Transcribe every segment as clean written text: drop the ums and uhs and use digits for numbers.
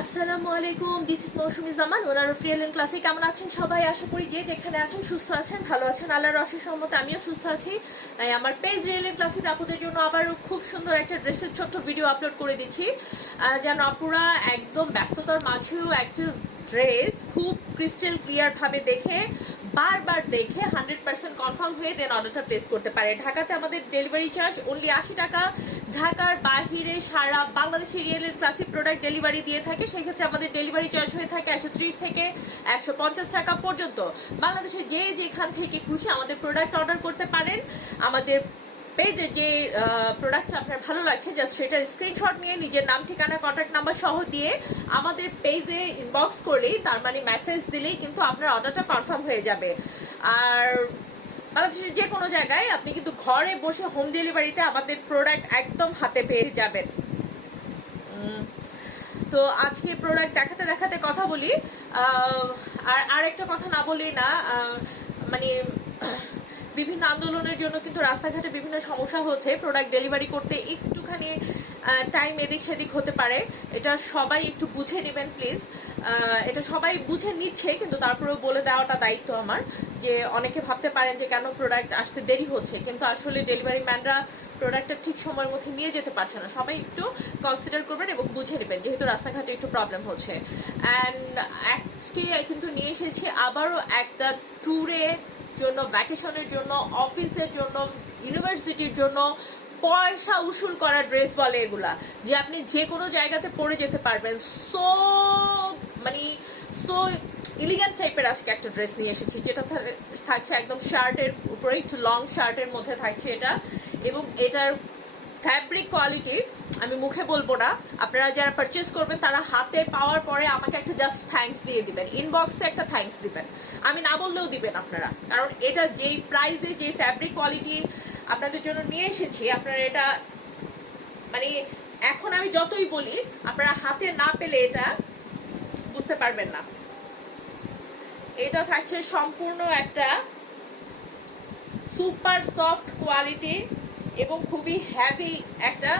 আসসালামু আলাইকুম, this is মৌসুমি জামান, ওনার ফ্রিয়েল ক্লাসে। কেমন আছেন সবাই? আশা করি যে যেখানে আছেন সুস্থ আছেন, ভালো আছেন। আল্লাহর অশেষ রহমতে আমিও সুস্থ আছি। তাই আমার পেজ রিয়েল ক্লাসে আপুদের জন্য আবারও খুব সুন্দর একটা ড্রেসের ছোট্ট ভিডিও আপলোড করে দিচ্ছি, যেন আপুরা একদম ব্যস্ততার মাঝেও একটা ড্রেস খুব ক্রিস্টাল ক্লিয়ার ভাবে দেখে, বারবার দেখে 100% কনফার্ম হয়ে দেন অর্ডারটা প্লেস করতে পারে। ঢাকাতে আমাদের ডেলিভারি চার্জ অনলি 80 টাকা। ঢাকার বাহিরে সারা বাংলাদেশে রিয়েলের ক্লাসিক প্রোডাক্ট ডেলিভারি দিয়ে থাকে, সেক্ষেত্রে আমাদের ডেলিভারি চার্জ হয়ে থাকে 130 থেকে 150 টাকা পর্যন্ত। বাংলাদেশে যে যেখান থেকে খুশি আমাদের প্রোডাক্ট অর্ডার করতে পারেন। আমাদের পেজে যে প্রোডাক্টটা আপনার ভালো লাগছে, জাস্ট সেটার স্ক্রিনশট নিয়ে নিজের নাম, ঠিকানা, কন্ট্যাক্ট নাম্বার সহ দিয়ে আমাদের পেজে ইনবক্স করলেই, তার মানে মেসেজ দিলেই কিন্তু আপনার অর্ডারটা কনফার্ম হয়ে যাবে। আর বাংলাদেশের যে কোনো জায়গায় আপনি কিন্তু ঘরে বসে হোম ডেলিভারিতে আমাদের প্রোডাক্ট একদম হাতে পেয়ে যাবেন। তো আজকে প্রোডাক্ট দেখাতে দেখাতে কথা বলি, আর আরেকটা কথা না বলি না, মানে বিভিন্ন আন্দোলনের জন্য কিন্তু রাস্তাঘাটে বিভিন্ন সমস্যা হচ্ছে। প্রোডাক্ট ডেলিভারি করতে একটুখানি টাইম এদিক সেদিক হতে পারে, এটা সবাই একটু বুঝে নেবেন প্লিজ। এটা সবাই বুঝে নিচ্ছে, কিন্তু তারপরেও বলে দেওয়াটা দায়িত্ব আমার, যে অনেকে ভাবতে পারেন যে কেন প্রোডাক্ট আসতে দেরি হচ্ছে, কিন্তু আসলে ডেলিভারি ম্যানরা প্রোডাক্টটা ঠিক সময়ের মধ্যে নিয়ে যেতে পারছে না। সবাই একটু কনসিডার করবেন এবং বুঝে নেবেন, যেহেতু রাস্তাঘাটে একটু প্রবলেম হচ্ছে। অ্যান্ড আজকে কিন্তু নিয়ে এসেছি আবারও একটা ট্যুরে জন্য, ভ্যাকেশনের জন্য, অফিসের জন্য, ইউনিভার্সিটির জন্য পয়সা উসুল করা ড্রেস বলে এগুলা, যে আপনি যে কোনো জায়গাতে পরে যেতে পারবেন। সো মানে সো ইলিগেন্ট টাইপের আজকে একটা ড্রেস নিয়ে এসেছি, যেটা থাকছে একদম শার্টের উপরে, একটু লং শার্টের মধ্যে থাকছে এটা। এবং এটার ফ্যাব্রিক কোয়ালিটি আমি মুখে বলবো না, আপনারা যারা পারচেস করবেন তারা হাতে পাওয়ার পরে আমাকে একটা জাস্ট থ্যাঙ্কস দিয়ে দিবেন, ইনবক্সে একটা থ্যাঙ্কস দিবেন, আমি না বললেও দিবেন আপনারা। কারণ এটা যেই প্রাইসে, যে ফ্যাব্রিক কোয়ালিটি আপনাদের জন্য নিয়ে এসেছি, আপনারা এটা মানে এখন আমি যতই বলি, আপনারা হাতে না পেলে এটা বুঝতে পারবেন না। এটা থাকছে সম্পূর্ণ একটা সুপার সফট কোয়ালিটি এবং খুবই হ্যাভি একটা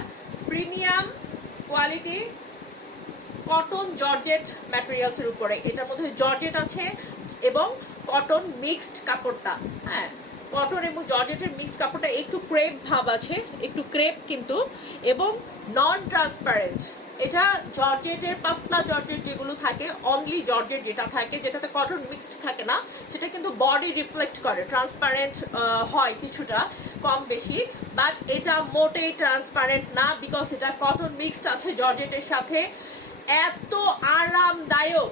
প্রিমিয়াম কোয়ালিটি কটন জর্জেট ম্যাটেরিয়ালসের উপরে। এটার মধ্যে জর্জেট আছে এবং কটন মিক্সড কাপড়টা, হ্যাঁ, কটন এবং জর্জেটের মিক্সড কাপড়টা একটু ক্রেপ ভাব আছে, একটু ক্রেপ কিন্তু, এবং নন ট্রান্সপারেন্ট। এটা জর্জেটের, পাতলা জর্জেট যেগুলো থাকে, অনলি জর্জেট যেটা থাকে, যেটাতে কটন মিক্সড থাকে না, সেটা কিন্তু বডি রিফ্লেক্ট করে, ট্রান্সপারেন্ট হয় কিছুটা কম বেশি, বাট এটা মোটেই ট্রান্সপারেন্ট না, বিকজ এটা কটন মিক্সড আছে জর্জেটের সাথে। এত আরামদায়ক,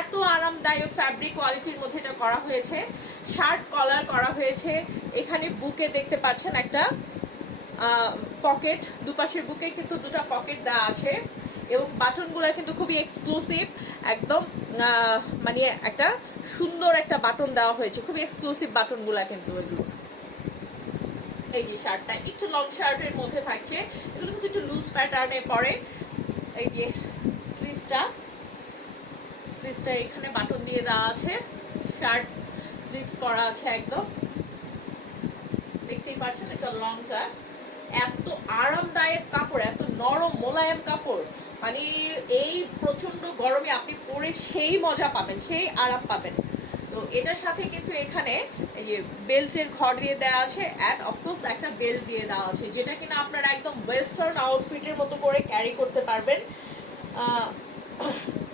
এত আরামদায়ক ফ্যাব্রিক কোয়ালিটির মধ্যে এটা করা হয়েছে। শার্ট কলার করা হয়েছে, এখানে বুকে দেখতে পাচ্ছেন একটা পকেট, দুপাশের বুকে কিন্তু দুটো পকেট দেওয়া আছে, এবং বাটনগুলো কিন্তু খুবই এক্সক্লুসিভ, একদম মানে একটা সুন্দর একটা বাটন দেওয়া হয়েছে, খুবই এক্সক্লুসিভ বাটনগুলো কিন্তু এগুলো। এই যে শার্টটা একটু লং শার্টের মধ্যে থাকছে, এগুলো কিন্তু একটু লুজ প্যাটার্নে পরে। এই যে স্লিভসটা এখানে বাটন দিয়ে দেওয়া আছে, শার্ট স্লিভস করা আছে একদম, দেখতেই পাচ্ছেন এটা লংটা। এত আরামদায়ক কাপড়, এত নরম মোলায়েম কাপড়, মানে এই প্রচন্ড গরমে আপনি পরে সেই মজা পাবেন, সেই আরাম পাবেন। তো এটার সাথে কিন্তু এখানে এই যে বেল্টের ঘর দিয়ে দেওয়া আছে, অ্যান্ড অফকোর্স একটা বেল্ট দিয়ে দেওয়া আছে, যেটা কিনা আপনারা একদম ওয়েস্টার্ন আউটফিটের মতো করে ক্যারি করতে পারবেন।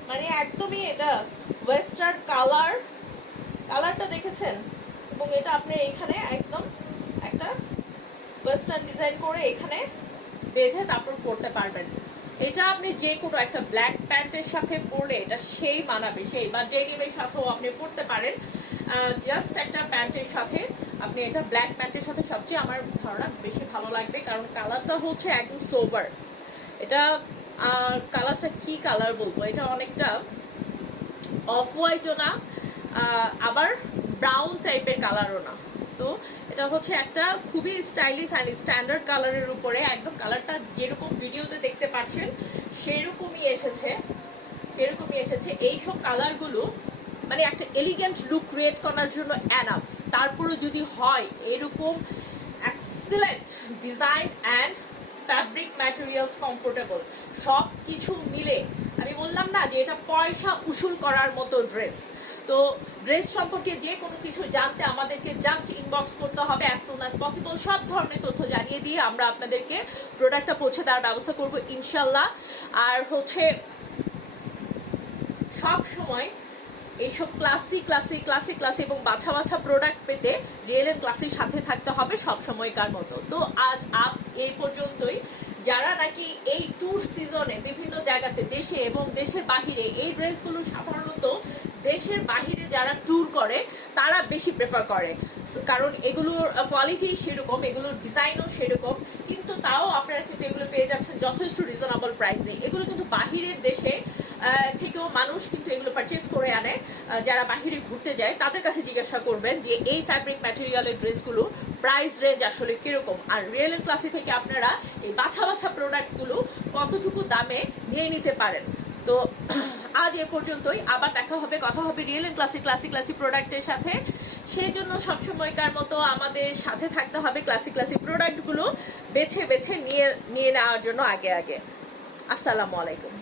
মানে একদমই এটা ওয়েস্টার্ন কালারটা দেখেছেন, এবং এটা আপনি এখানে একদম একটা ওয়েস্টার্ন ডিজাইন করে এখানে বেঁধে তারপর পরতে পারবেন। এটা আপনি যে কোনো একটা ব্ল্যাক প্যান্টের সাথে পরলে এটা সেই মানাবে, সেই বা ডেনিমের সাথেও আপনি পরতে পারেন। জাস্ট একটা প্যান্টের সাথে আপনি, এটা ব্ল্যাক প্যান্টের সাথে সবচেয়ে আমার ধারণা বেশি ভালো লাগবে, কারণ কালারটা হচ্ছে একদম সোভার। এটা কালারটা কি কালার বলবো, এটা অনেকটা অফ হোয়াইটও না, আবার ব্রাউন টাইপের কালারও না। তো এটা হচ্ছে একটা খুবই স্টাইলিশ অ্যান্ড স্ট্যান্ডার্ড কালারের উপরে, একদম কালারটা যেরকম ভিডিওতে দেখতে পাচ্ছেন সেরকমই এসেছে। এইসব কালারগুলো মানে একটা এলিগেন্ট লুক ক্রিয়েট করার জন্য এনাফ। তারপরে যদি হয় এরকম excellent design and fabric materials, comfortable, সব কিছু মিলে আমি বললাম বললাম না যে এটা পয়সা উসুল করার মতো ড্রেস। তো ড্রেস সম্পর্কে যে কোনো কিছু জানতে আমাদেরকে জাস্ট ইনবক্স করতে হবে অ্যাজ সুন অ্যাজ পসিবল। সব ধরনের তথ্য জানিয়ে দিয়ে আমরা আপনাদেরকে প্রোডাক্টটা পৌঁছে দেওয়ার ব্যবস্থা করব ইনশাল্লাহ। আর হচ্ছে সব সময় এইসব ক্লাসি এবং বাছা বাছা প্রোডাক্ট পেতে রিয়েল এন্ড ক্লাসির সাথে থাকতে হবে সব সময়কার মতো। তো আজ এই পর্যন্তই। যারা নাকি এই ট্যুর সিজনে বিভিন্ন জায়গাতে দেশে এবং দেশের বাহিরে, এই ড্রেসগুলো সাধারণত দেশের বাহিরে যারা ট্যুর করে তারা বেশি প্রেফার করে, কারণ এগুলোর কোয়ালিটি সেরকম, এগুলোর ডিজাইনও সেরকম, কিন্তু তাও আপনারা কিন্তু এগুলো পেয়ে যাচ্ছেন যথেষ্ট রিজনেবল প্রাইসে। এগুলো কিন্তু বাহিরের দেশে থেকেও মানুষ কিন্তু এগুলো পারচেস করে আনে। যারা বাহিরে ঘুরতে যায় তাদের কাছে জিজ্ঞাসা করবেন যে এই ফ্যাব্রিক ম্যাটেরিয়ালের ড্রেসগুলো প্রাইস রেঞ্জ আসলে কিরকম, আর রিয়েল এন্ড ক্লাসি থেকে আপনারা এই বাছা বাছা প্রোডাক্টগুলো কতটুকু দামে নিয়ে নিতে পারেন। তো আজ এ পর্যন্তই, আবার দেখা হবে, কথা হবে রিয়েল এন্ড ক্লাসি প্রোডাক্টের সাথে। সেই জন্য সবসময়কার মতো আমাদের সাথে থাকতে হবে, ক্লাসি প্রোডাক্টগুলো বেছে বেছে নিয়ে নেওয়ার জন্য আগে। আসসালামু আলাইকুম।